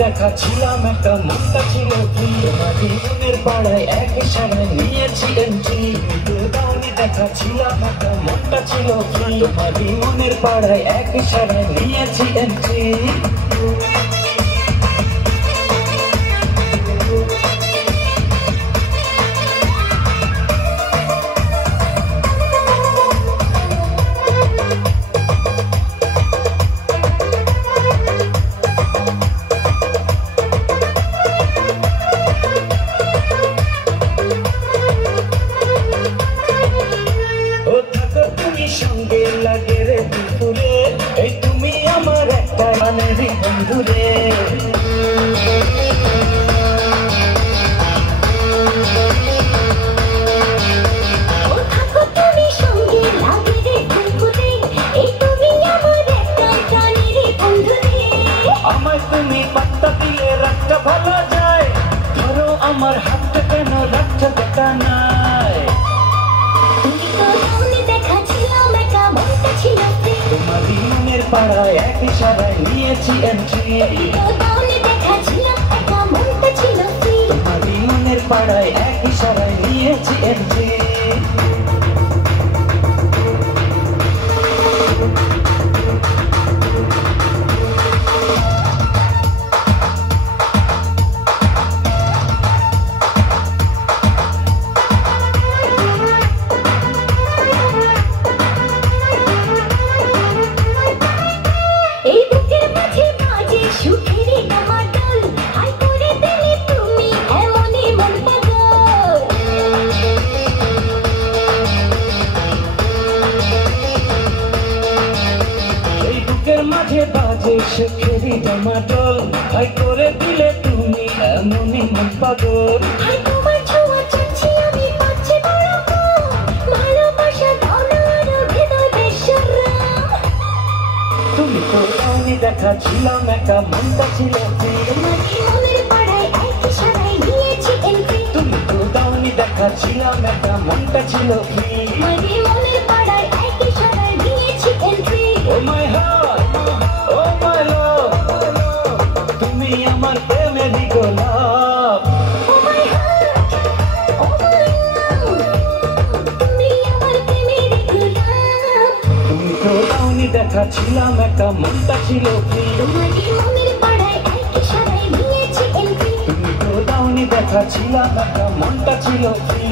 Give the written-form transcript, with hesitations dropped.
দেখা ছিলাম একটা মনটা ছিল ফ্রি তোমারই মনের পাড়ায় এক ইশারায় নিয়েছি এন্ট্রি দাওনি দেখা ছিলাম একটা মনটা ছিল ফ্রি তোমারই মনের পাড়ায় এক ইশারায় নিয়েছি এন্ট্রি সঙ্গে লাগে রে দুপুরে এই তুমি আমার একটা গানেরই বন্ধুরে আমায় তুমি পাত্তা দিলে রাতটা ভালো যায় ধরো আমার হাতটা কেন রাতটা দেখা নাই তোমারই মনের পাড়ায় এক ইশারায় নিয়েছি এন্ট্রি তোমারই মনের পাড়ায় এক ইশারায় নিয়েছি এন্ট্রি মাঝে বাজে সুখেরই ডমাডোল হাই করে দিলে তুমি এমনই মন পাগল তুমি তো দাওনি দেখা ছিলাম একা মনটা ছিল তুমি তো দাওনি দেখা ছিলাম একা মনটা ছিল ও মাই হার্ট ও মাই লাভ তুমি আমার প্রেমেরই গোলাপ তুমি তো দাওনি দেখা ছিলাম একা মনটা ছিল ফ্রি তুমি তো দাওনি দেখা ছিলাম একা মনটা ছিল ফ্রি